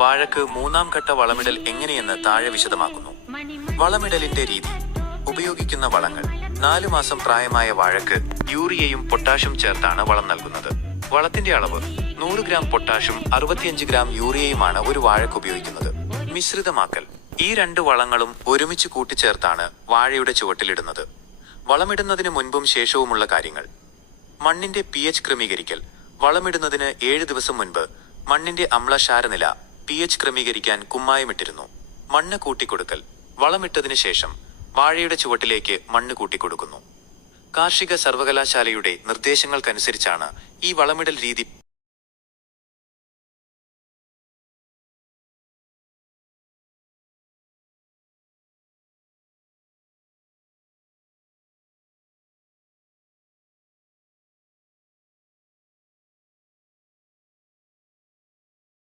വാഴക്ക് മൂന്നാം ഘട്ട വളമിടൽ എങ്ങനെയെന്ന് താഴെ വിശദമാക്കുന്നു. വളമിടലിന്റെ രീതി. ഉപയോഗിക്കുന്ന വളങ്ങൾ. നാലു മാസം പ്രായമായ വാഴക്ക് യൂറിയയും പൊട്ടാഷും ചേർത്താണ് വളം നൽകുന്നത്. വളത്തിന്റെ അളവ് നൂറ് ഗ്രാം പൊട്ടാഷും അറുപത്തിയഞ്ച് ഗ്രാം യൂറിയയുമാണ് ഒരു വാഴക്ക് ഉപയോഗിക്കുന്നത്. മിശ്രിതമാക്കൽ. ഈ രണ്ട് വളങ്ങളും ഒരുമിച്ച് കൂട്ടിച്ചേർത്താണ് വാഴയുടെ ചുവട്ടിലിടുന്നത് വളമിടുന്നതിന് മുൻപും ശേഷവുമുള്ള കാര്യങ്ങൾ. മണ്ണിന്റെ പി എച്ച് ക്രമീകരിക്കൽ. വളമിടുന്നതിന് ഏഴ് ദിവസം മുൻപ് മണ്ണിന്റെ അമ്ലക്ഷാരനില പി എച്ച് ക്രമീകരിക്കാൻ കുമ്മായമിട്ടിരുന്നു. മണ്ണ് കൂട്ടിക്കൊടുക്കൽ. വളമിട്ടതിനു ശേഷം വാഴയുടെ ചുവട്ടിലേക്ക് മണ്ണ് കൂട്ടിക്കൊടുക്കുന്നു. കാർഷിക സർവകലാശാലയുടെ നിർദ്ദേശങ്ങൾക്കനുസരിച്ചാണ് ഈ വളമിടൽ രീതി